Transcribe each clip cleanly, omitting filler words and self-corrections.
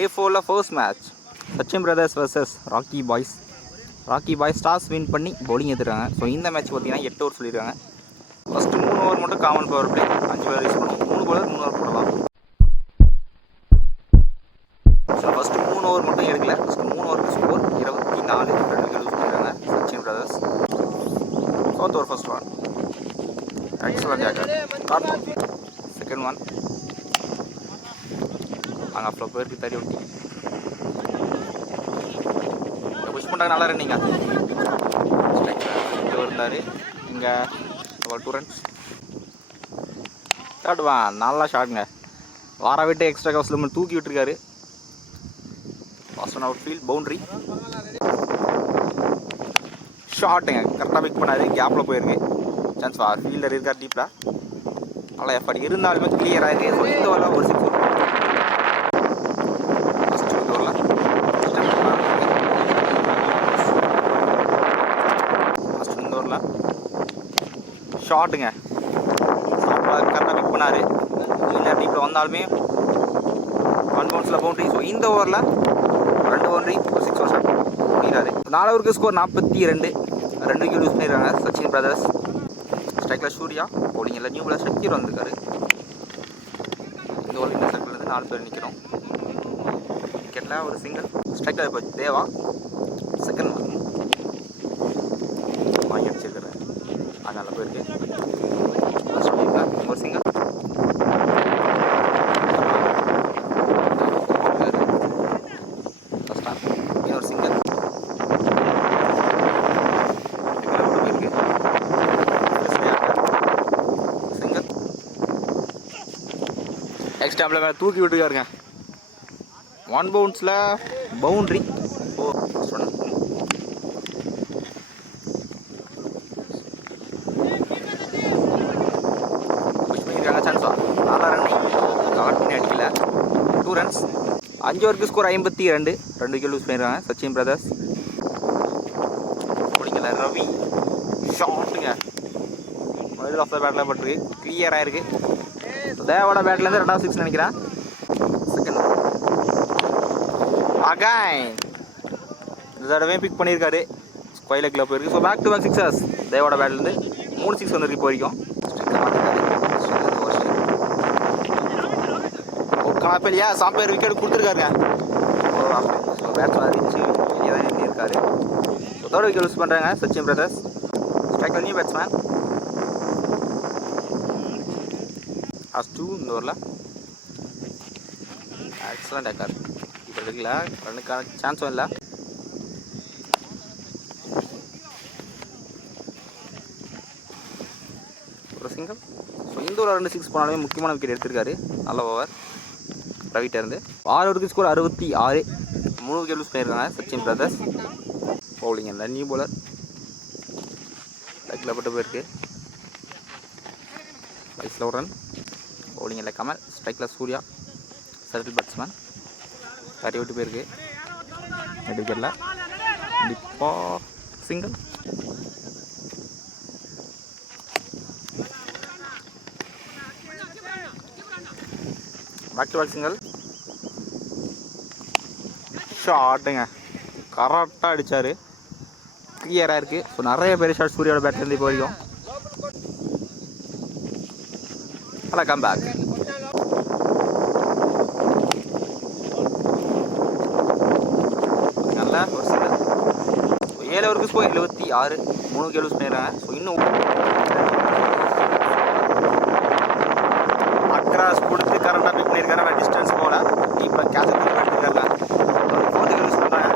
Day 4 first match. Sachin Brothers vs Rocky Boys. Rocky Boys toss win பண்ணி bowling எடுத்துருக்காங்க. So இந்த match பார்த்தீங்கன்னா 8 over சொல்லியிருக்காங்க. First 3 over மட்டும் common power play 5 over use பண்ணுவோம். 3 bowler 3 over போடலாம். So first 3 over மட்டும் எடுக்கல. ஃபஸ்ட்டு 3 ஓவருக்கு ஸ்கோர் 24 ரன்கள் யூஸ் பண்ணியிருக்காங்க Sachin brothers. Fourth over first one excellent yorker. Second one அங்கே அவ்வளோ பேருக்கு தறி ஒட்டி புஷ் பண்ணுறாங்க. நல்லா ரன்னிங்க இருந்தார். இங்கே 2 ரன்ஸ். தேர்ட் ஒன் நல்லா ஷாட்டுங்க. வார விட்டு எக்ஸ்ட்ரா கவர்ஸில் தூக்கி விட்டுருக்காரு. First one out field boundary. ஷாட்டுங்க கரெக்டாக பிக் பண்ணாரு. கேப்பில் போயிருக்கு. சான்ஸ் ஃபார் ஃபீல்டர் இருக்கார் டீப்பில். நல்லா எஃபர்ட் இருந்தாலுமே கிளியராக இருக்குது. ஸோ இந்த ஓவரில் ஒரு 6 ஷாட்டுங்க கரெக்டாக பிக் பண்ணார். இல்லை டீப்பில் வந்தாலுமே 1 பவுன்ஸில் பவுண்ட்ரி. ஸோ இந்த ஓவரில் 2 பவுண்ட்ரி ஒரு 6 ஓவர் ஷாட் பண்ணிடுறாரு. 4 ஓவருக்கு ஸ்கோர் 42. 2 விக்கெட் யூஸ் பண்ணிடுறாங்க சச்சின் பிரதர்ஸ். ஸ்ட்ரைக்கில் சூர்யா, பவுலிங்கில் நியூ பாலர் ஷக்கீர் வந்திருக்காரு. இந்த ஓவர் இந்த சர்க்கிள்லேருந்து 4 பேர் நிற்கிறோம். விக்கெட்டில் ஒரு சிங்கிள். ஸ்ட்ரைக்கில் இப்போ தேவா செகண்ட் வாங்கி அடிச்சிருக்காரு. அதனால் போயிருக்கு ஒரு சிங்கிள். ஃபர்ஸ்ட் ஆன் இன்னொரு சிங்கிள். போயிருக்கு சிங்கிள். நெக்ஸ்ட் டைமில் மேலே தூக்கி விட்டுருக்காருங்க. 1 பவுன்ஸில் பவுண்ட்ரி. அடிக்கல 2 ரன்ஸ். 5 ஓவருக்கு ஸ்கோர் 52. 2 விக்கெட் யூஸ் பண்ணிடுறாங்க சச்சின் பிரதர்ஸ். பிடிக்கல ரவி. ஷாட்டுங்க மிடில் ஆஃப் த பேட்டில் பட்டிருக்கு. கிளியராக இருக்குது. தேவோட பேட்லேருந்து 2வது 6 நினைக்கிறேன். செகண்ட் அகைன் இந்த தடவை பிக் பண்ணியிருக்காரு. ஸ்கொயர் லெக்கில் போயிருக்கு. So back to back sixers. தேவோட பேட்லேருந்து 3 6 வந்துருக்கு இப்போ வரைக்கும். கணப்பில்லையா சாம்பேர் விக்கெட் கொடுத்துருக்காருங்க. பேட்ஸ்மேன் அறிஞ்சு வெளியே தான் இருக்காரு. தேர்ட் விக்கெட் யூஸ் பண்ணுறாங்க சச்சின் பிரதர்ஸ். ஸ்ட்ரைக்கில் நியூ பேட்ஸ்மேன் ஃபர்ஸ்ட் 2 இந்த ஓவரில் எக்ஸலண்ட் டேக்கர். இப்போ இருக்குல்ல ரன்னுக்கான சான்ஸும் இல்லை. ஒரு சிங்கிள். ஸோ இந்த ஒரு 2 6 போனாலுமே முக்கியமான விக்கெட் எடுத்திருக்காரு. நல்ல ஓவர் ரவிட்ட இருந்து. 6 ஓவருக்கு ஸ்கோர் 66. 3 விக்கெட் யூஸ் பண்ணியிருக்காங்க சச்சின் பிரதர்ஸ். பவுலிங் இல்லை நியூ பவுலர் லெக்கில் பட்டு போயிருக்கு. வயசில் 1 ரன். பவுலிங் இல்லை கமல். ஸ்ட்ரைக்கில் சூர்யா செட்டில் பேட்ஸ்மேன். தட்டி விட்டு போயிருக்கு. 2 விக்கெட்டில் இப்போ single. Back to back single. ஷாட்டுங்க கரெக்டாக அடித்தார். கிளியராக இருக்குது. ஸோ நிறைய பேர் ஷாட் சூர்யாவோட பேட்லேருந்து இப்போ வரைக்கும். நல்லா கம் பேக். நல்லா ஒரு சிங்கிள். 7 ஓவருக்கு ஸ்கோர் 76. 3 விக்கெட் யூஸ் பண்ணிடுறாங்க. ஸோ இன்னும் அக்ராஸ் கொடுத்து கரெக்டாக பிக் பண்ணியிருக்காரு. டிஸ்டன்ஸ் போல இப்போ கேட்ச் எடுத்துருக்காங்க. 4 விக்கெட் யூஸ் பண்ணுறாங்க.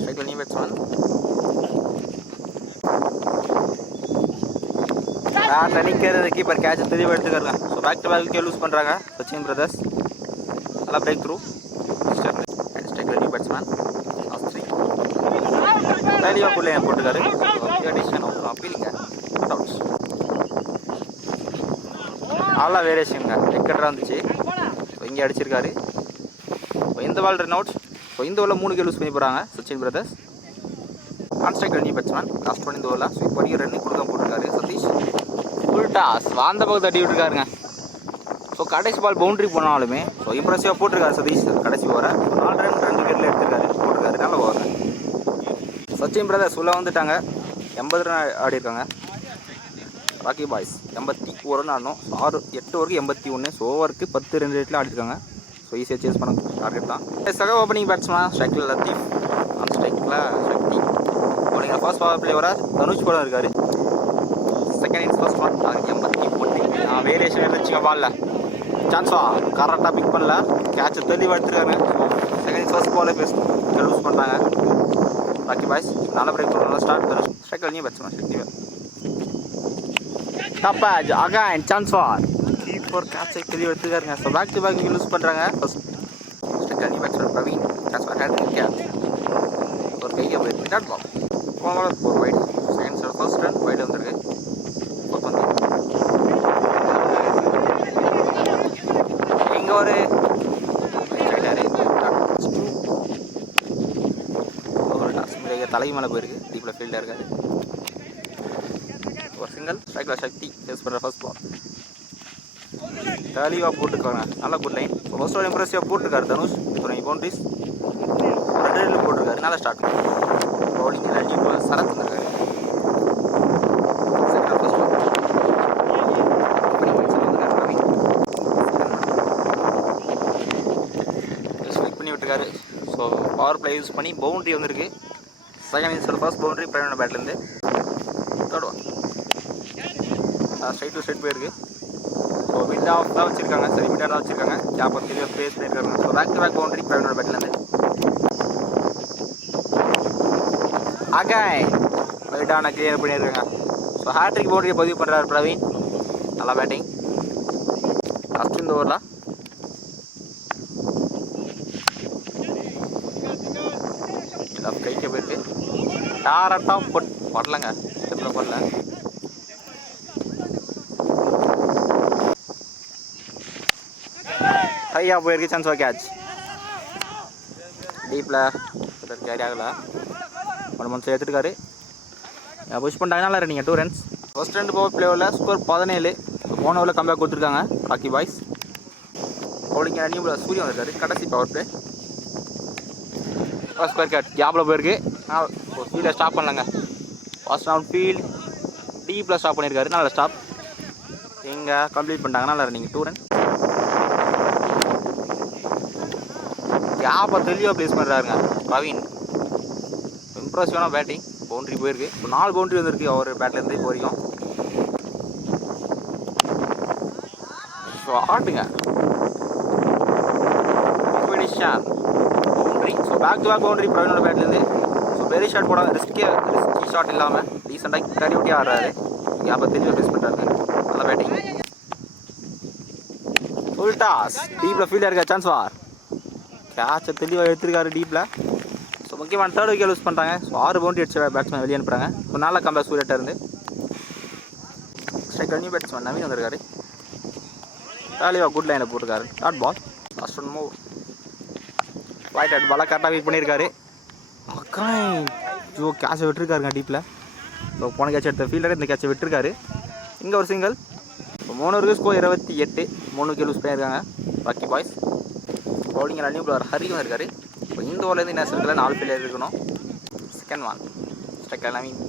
ஸ்ட்ரைக்கில் நியூ பேட்ஸ்மேன் பேட்டில் நிற்கிறது. கீப்பர் கேட்ச் தெளிவாக எடுத்துக்காருங்க. So back to back wicket use பண்ணுறாங்க சச்சின் பிரதர்ஸ். நல்லா பிரேக் த்ரூ. ஸ்ட்ரைக்கில் நியூ பேட்ஸ்மேன் தெளிவாக புள்ளைய போட்டுக்காரு. Decision அப்பீலிங்க outs. நல்லா வேரியேஷனுங்க. விக்கெட்டாக இருந்துச்சு. ஸோ இங்கே அடிச்சிருக்காரு. ஸோ இந்த பால் ரன் அவுட்ஸ். ஸோ இந்த ஓவரில் 3 விக்கெட் யூஸ் பண்ணி போகிறாங்க Sachin brothers. On strike new batsman last பண்ணி இந்த ஓவரில். ஸோ இப்போ வரைக்கும் ரன்னு கொடுக்க போட்டிருக்காரு சதீஷ். ஃபுல் டாஸ் அந்த பக்கம் தட்டி விட்டுருக்காருங்க. ஸோ கடைசி பால் பவுண்டரி போனாலுமே ஸோ இம்ப்ரெசிவாக போட்டிருக்காரு சதீஷ். கடைசி ஓவரை 4 ரன் 2 விக்கெட்டில் எடுத்திருக்காரு, போட்டிருக்காரு. நல்ல ஓவர். சச்சின் பிரதர்ஸ் உள்ளே வந்துட்டாங்க. 80 ரன் ஆடிருக்காங்க. ராக்கி பாய்ஸ் 81 ரன் ஆடணும். 8 ஓவருக்கு 81. ஸோ ஓவருக்கு 10 ரன் ரேட்டில் ஆடிருக்காங்க. ஸோ ஈஸியாக சேஸ் பண்ண டார்கெட் தான். சக ஓப்பனிங் பேட்ஸ்மேன் ஸ்ட்ரைக்கில் லத்தீஃப், ஆன் ஸ்ட்ரைக்கில் சக்தி. ஓப்பனிங்கில் ஃபர்ஸ்ட் பவர் பிளேயரா தனுஷ் கூட இருக்காரு. Second innings first one 81. Variation இருந்துச்சுங்க பாலில். சான்ஸா கரெக்டாக பிக் பண்ணல, கேட்சை தெளிவாக எடுத்துருக்காங்க. செகண்ட் இன்னிங்ஸ் ஃபர்ஸ்ட் பாலே லூஸ் பண்ணுறாங்க ராக்கி பாய்ஸ். நல்ல பிரேக் நல்லா ஸ்டார்ட் தனுஷ். ஸ்ட்ரைக்கில் new batsman Shakti. Top edge again chance for keeper, கேட்சை தெளிவாக எடுத்துருக்காருங்க. So back to back lose பண்ணுறாங்க. ஃபர்ஸ்ட் ஸ்ட்ரைக்கில் new batsman Praveen, catch for ஹேட் கேட்ச். ஒரு கையை போயிருக்கு டாட் பால். போன ஒரு wide. Second sir first run white வந்துருக்கு. இங்கே ஒரு தலை மேலே போயிருக்கு. டீப்பில் ஃபீல்டாக இருக்காரு. ஒரு சிங்கிள். ஸ்ட்ரைக்கில் சக்தி சேஸ் பண்ணுற ஃபர்ஸ்ட் பால். தெளிவாக போட்டுருக்காங்க. நல்ல குட் லைன். ஃபர்ஸ்ட் பால் இம்ப்ரெசிவாக போட்டிருக்காரு தனுஷ். பவுண்டரிஸ் 2 ரன்ல போட்டிருக்காரு. நல்லா ஸ்டார்ட். பவுலிங் சரத் இருக்காரு. விட்டுருக்காரு. ஸோ பவர் பிளே யூஸ் பண்ணி பவுண்டரி வந்துருக்கு. செகண்ட் இன்னிங்ஸில் ஃபர்ஸ்ட் பவுண்டரி பிரவீனோட பேட்லேருந்து. Third one straight to straight போயிருக்கு. ஸோ மிட் ஆஃப் தான் வச்சுருக்காங்க. சரி, மிட் ஆஃப் தான் வச்சுருக்காங்க. கேப் தெளிவாக ப்ளேஸ் பண்ணியிருக்காங்க. So back to back boundary பிரவீனோட பேட்லேருந்து. அகைன் வெயிட்டான கிளியர் பண்ணியிருக்காங்க. ஸோ ஹேட்ரிக் பவுண்டரியை பதிவு பண்ணுறாரு பிரவீன். நல்லா பேட்டிங். ஃபஸ்ட் இந்த ஓவரில் கைக்க போயிருக்கு. டேரக்டாக படலங்க. ஸ்டெப்பில் படல. ஹையாக போயிருக்கு. Chance for catch. டீப்பில் கேரி ஆகலை. 1 மந்த்ஸ் எடுத்துருக்காரு. புஷ் பண்ணிட்டாங்கன்னா ரன்னிங்க 2 ரன்ஸ். ஃபர்ஸ்ட் 2 பவர் பிளேவில் ஸ்கோர் 17. போன ஓவரில் கம்பேக் கொடுத்துருக்காங்க ராக்கி பாய்ஸ். பவுலிங் நியூ சூரியன் வந்திருக்காரு. கடைசி பவர் பிளே ஸ்கொயர் கேட் கேப்பில் போயிருக்கு. ஒரு ஃபீல்டை ஸ்டாப் பண்ணலங்க. ஃபர்ஸ்ட் ரவுண்ட் ஃபீல்ட் டீப்பில் ஸ்டாப் பண்ணியிருக்காரு. நல்ல ஸ்டாப். இங்கே கம்ப்ளீட் பண்ணிட்டாங்கன்னா நல்லா ரன்னிங் 2 ரன். கேப்பை தெளிவாக ப்ளேஸ் பண்ணுறாருங்க பிரவீன். இம்ப்ரெசிவான பேட்டிங். பவுண்ட்ரி போயிருக்கு. இப்போ 4 பவுண்ட்ரி வந்துருக்கு அவர் பேட்லேருந்து இப்போ வரைக்கும். ஸோ ஆட்டுங்க competition boundary. So back to back boundary பிரவீனோட பேட்லேருந்து. ஸோ பெரிய ஷாட் போடாமல் ரிஸ்கி ஷாட் இல்லாமல் டீசெண்டாக தடி ஊட்டி ஆடுறாரு. கேப்பை தெளிவாக ப்ளேஸ் பண்ணுறாரு. நல்ல பேட்டிங். Full toss. டீப்பில் ஃபீல்டாக இருக்க சான்ஸ் ஃபார் கேட்சை தெளிவாக எடுத்துருக்காரு டீப்பில். ஸோ முக்கியமான 3rd விக்கெட் லூஸ் பண்ணுறாங்க. ஸோ 6 பவுண்டரி அடிச்ச பேட்ஸ்மேன் வெளியே அனுப்புகிறாங்க. ஸோ நல்ல கம்பேக் சூரியட்ட இருந்து. ஸ்ட்ரைக் நியூ பேட்ஸ்மேன் நவீன் வந்திருக்காரு. தெளிவாக குட் லைனை போட்டிருக்காரு. Dot ball. Last one move. Right at பாலை கரெக்டாக வீக் பண்ணியிருக்காரு. ஜோ கேட்சை விட்டுருக்காருங்க டீப்பில். ஸோ போன கேட்ச் எடுத்த ஃபீல்டர் இந்த கேட்சை விட்டுருக்காரு. இங்கே ஒரு சிங்கிள். இப்போ 3 ஓவருக்கு ஸ்கோர் 28. 3 விக்கெட் லூஸ் பண்ணியிருக்காங்க ராக்கி பாய்ஸ். பவுலிங்கில் நியூ பிளேயர் ஹரியும் இருக்காரு. இப்போ இந்த ஓவர்லேருந்து என்ன சர்க்கில் 4 பிளேயர் இருக்கணும். செகண்ட் ஒன் ஸ்ட்ரைக்கில் நவீன்.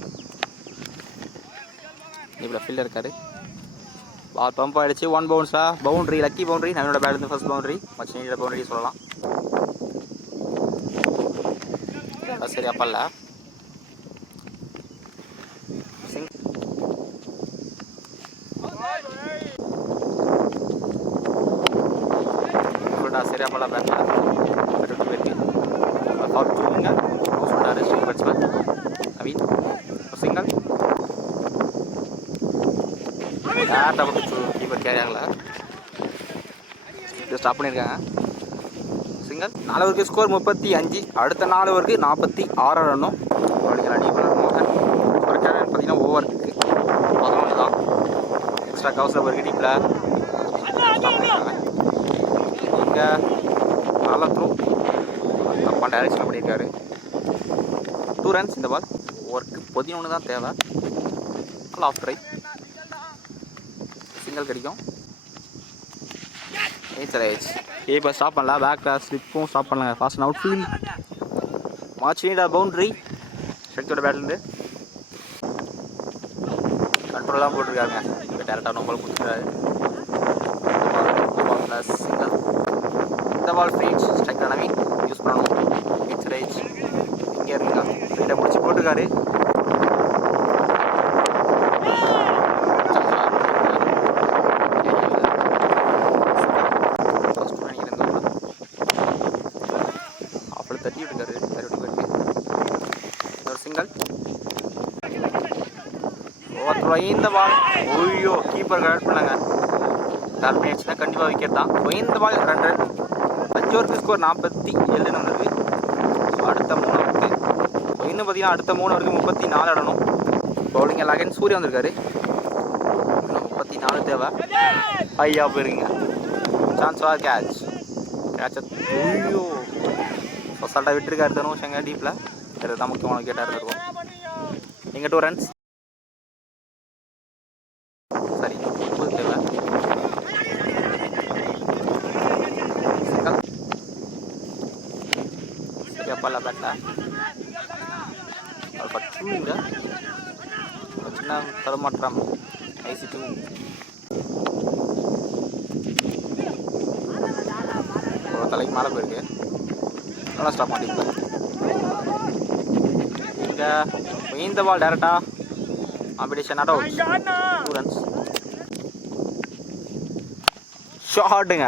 இவ்வளோ ஃபீல்டர் இருக்காரு. பால் பம்ப் ஆகிடுச்சு. 1 பவுன்ஸாக பவுண்ட்ரி. Lucky boundary. நவீனோட பேட்லேருந்து first boundary. Much neat boundary சொல்லலாம். சரி அப்பல்ல சரி அப்பல்ல batsman Naveen single. Keeper carry ஆகலை. இது ஸ்டாப் பண்ணியிருக்காங்க. சிங்கிள். 4 ஓவருக்கு ஸ்கோர் 35. அடுத்த 4 ஓவருக்கு 46 ரன்னும். மோகன் ஒரு கேரன் பார்த்தீங்கன்னா ஓவருக்கு 11 தான். எக்ஸ்ட்ரா கவர்ஸில் போயிருக்கு டீப்பில். இங்கே நல்லா த்ரூ தப்பான டைரக்ஷனில் பண்ணியிருக்காரு. 2 ரன்ஸ் இந்த பால். ஓவருக்கு 11 தான் தேவை. நல்லா ஆஃப் ட்ரை. சிங்கிள் கிடைக்கும். ஏச் இப்போ ஸ்டாப் பண்ணல, பேக் ஸ்லிப்பும் ஸ்டாப் பண்ணலாங்க. ஃபாஸ்ட் அவுட் ஃபீல்ட் மார்ச் நீடா பவுண்ட்ரி. ஷக்தியோட பேட்லேருந்து கண்ட்ரோலாக போட்டிருக்காங்க. இப்போ டேரெக்டாக நோபால் கொடுத்துருக்காரு. Plus single. இந்த ball free hit strike Naveen use பண்ணணும். ஏச் இங்கே இருக்குங்க, ஃப்ரீட்டை பிடிச்சி போட்டிருக்காரு. தட்டி விட்டுருக்காரு, மறுபடியும் போயிருக்கு ஒரு சிங்கிள். ஓவர்த்ரோய் இந்த பால். ஓய்யோ கீப்பர் கரெக்ட் பண்ணாங்க. கரெக்ட் பண்ணிடுச்சுன்னா கண்டிப்பாக விக்கெட் தான். இந்த பால் 2 ரன். 5 ஓவருக்கு ஸ்கோர் 47 வந்திருக்கு. அடுத்த 3 ஓவருக்கு இன்னும் பார்த்தீங்கன்னா அடுத்த 3 ஓவருக்கு 34 ஆடணும். பவுலிங் எல்லாம் சூர்யா வந்திருக்காரு. இன்னும் 34 தேவை. ஐயா போயிருக்குங்க. Chance or catch. ஓய்யோ அசால்ட்டாக விட்டுருக்காரு தனுஷங்க டீப்பில். இதுதான் முக்கியமான விக்கெட்டாக இருக்கும். இங்கே 2 ரன்ஸ். சரி 30 தேவை. எப்பல்ல பேட்டில் பட்டுங்க சின்ன தரமாற்றம். ஐசி2 தலைக்கு மேலே போயிருக்கு. நல்லா ஸ்டாப் பண்ணிட்டு இங்கே இந்த பால் டேரெக்டாக காம்படிஷன் நாட் அவுட். 2 ரன்ஸ். ஷாட்டுங்க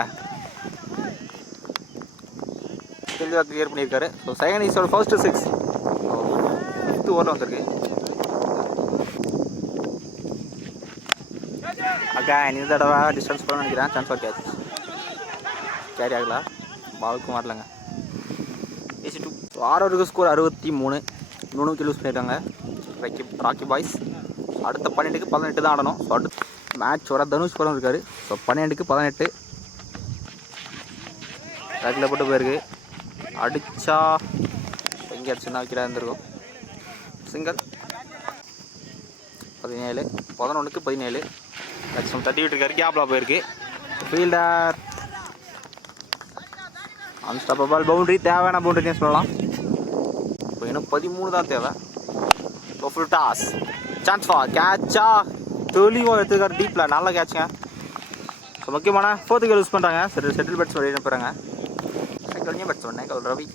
தெளிவாக கிளியர் பண்ணியிருக்காரு. ஸோ செகண்ட் இஸோட ஃபர்ஸ்ட் 6 5th ஓவரில் வந்திருக்கு. அக்கா இந்த தடவை டிஸ்டன்ஸ் பண்ண நினைக்கிறேன். Chance for catch. கேரி ஆகல, பாலுக்கும் வரலங்க. ஏசி2 ஆரோருக்கு ஸ்கோர் 63. 3 விக்கெட் லூஸ் பண்ணியிருக்காங்க ராக்கி பாய்ஸ். அடுத்த 12க்கு 18 தான் ஆடணும். ஸோ அடுத்த மேட்ச் வர தனுஷ் படம் இருக்காரு. ஸோ 12க்கு 18 ரேக்கில் போட்டு போயிருக்கு. அடித்தா எங்கே அடிச்சுன்னா விக்கெட்டாக இருந்திருக்கும். சிங்கிள். 17 11க்கு 17 மேக்ஸிமம் தட்டி விட்டுருக்காரு. கேப்லாம் போயிருக்கு. Fielder unstoppable boundary. தேவையான பவுண்ட்ரின்னு சொல்லலாம். இப்போ இன்னும் 13 தான் தேவை. So full toss. Chance for கேட்சா தெளிவாக எடுத்துக்காரு டீப்பில். நல்ல கேட்சுங்க. ஸோ முக்கியமான 4th விக்கெட் யூஸ் பண்ணுறாங்க. சரி செட்டில் பேட்ஸ் வெளியே போகிறாங்க. செகண்ட்லேயும் பேட்ஸ் பண்ணேன் ரவி.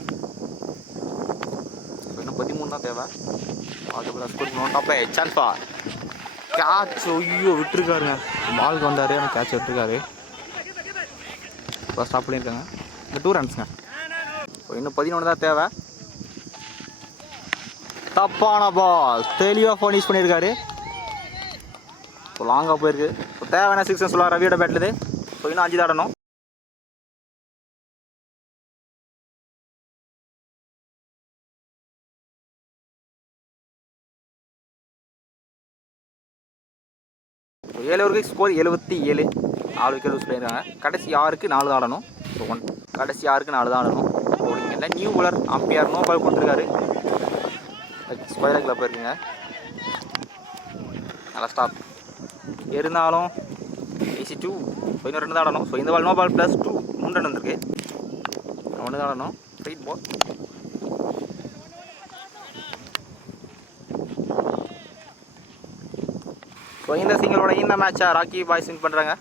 இப்போ இன்னும் 13 தான் தேவை. பாதுகாப்பு ஸ்கோர் பண்ணணும். டாப்பே சான்ஸ் ஃபார் கேட்ச். ஐயோ விட்டுருக்காருங்க. பாலுக்கு வந்தார் ஆனால் கேட்ச் விட்டுருக்காரு. இப்போ ஸ்டாப் பண்ணியிருக்காங்க. இந்த 2 ரன்ஸுங்க. இப்போ இன்னும் 11 தான் தேவை. தப்பான பால் தெளிவாக ஃபினிஷ் பண்ணியிருக்காரு. ஸோ லாங்காக போயிருக்கு. ஸோ தேவையான 6 சொல்லலாம் ரவியோட பேட்லுது. ஸோ இன்னும் 5 தான் ஆடணும். ஸோ 7 ஓவருக்கு ஸ்கோர் 77. 4 விக்கெட் யூஸ் பண்ணியிருக்காங்க. கடைசி 6க்கு 4 தான் ஆடணும். ஸோ கடைசி 6க்கு 4 தான் ஆடணும். போலிங் இல்லை. New bowler umpire no ball கொடுத்துருக்காரு. ஸ்கொயர் லெக்கில் போயிருக்குங்க. நல்லா ஸ்டாப் இருந்தாலும் ஏசி2 இன்னும் 2 தான் ஆடணும். ஸோ இந்த ball no ball plus 2 3 run வந்திருக்கு. 1 தான் ஆடணும். ஸ்ட்ரைட் பால். ஸோ இந்த சிங்கிளோட இந்த மேட்சை ராக்கி பாய்ஸ் வின் பண்ணுறாங்க.